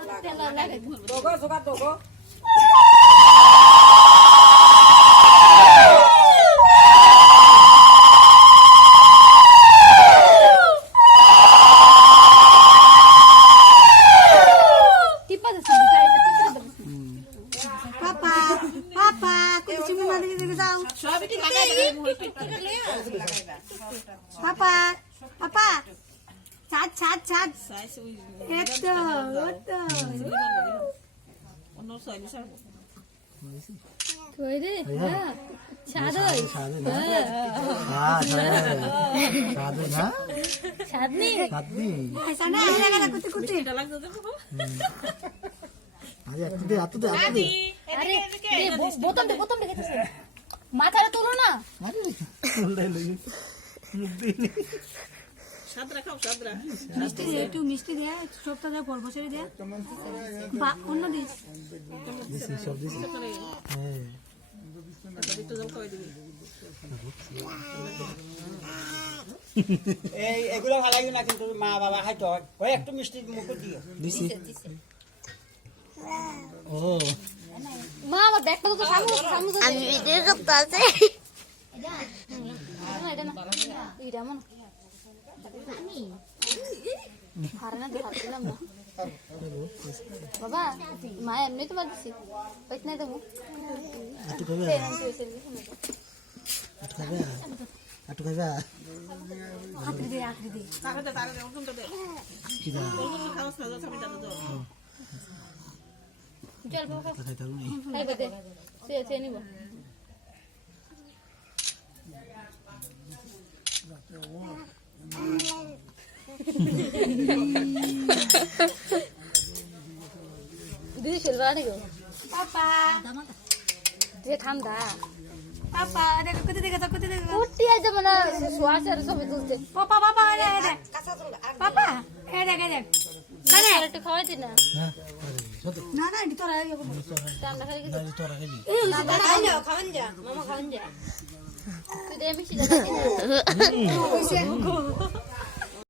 তোগো সোগা তোগো পাপা পাপা কিছু মানে দিকে যাও সবই ঠিক লাগাই পাপা পাপা ছাদ ছাদ ছাদ সাইজ ওই এতো ওতো অন্য সাইজ স্যার কই রে হ্যাঁ ছাদ ওই সাদে না হ্যাঁ সাদে না ছাদনি সাদনি ऐसा ना आया ना कुछ कुछ এটা লাগছে দেখো আরে একটু দে আরে বোতল দে খেতেছে মাথাটা তোলো না আরে লই লই মুখ দিনি সাদরা খাও সাদরা মিষ্টি দে একটু মিষ্টি দে সবটা দে পর বসে দে বা অন্য দিস দিছি সব দিছি হ্যাঁ একটু জল খাওয়াই দিবি এই এগুলো ভালো লাগে না কিন্তু মা বাবা খাইতে হয় ওই একটু মিষ্টি মুখে দিও দিছি ও মা আমার ব্যাগটা তো সামনে আমি ভিডিও করতে আছে এটা না এটা মন হারে না হারে না বাবা মা এমনি তো বাজছি কইত নাই দেবো আটু খাবে আটু খাবে আকরি দে তাকে দে ওজন দে কি দা ওজন খাওয়া সাজা আমি দাদা দাও চল বাবা খাই তারু নেই খাইবে দে সে নিব দিদি খেলবা দেখো পাপা যে ঠান্ডা পাপা দেখো কত দেখো উঠি আজ মানে শ্বাস আর সব তুলতে পাপা পাপা আরে আরে পাপা এই দেখ কানে একটু খাওয়াই দি না হ্যাঁ আরে না না এটি তোরা ঠান্ডা খাই গেছে না তোরা খাবি এই খাওয়ান যা মামা খাওয়ান যা তুই দে মিষ্টি দাও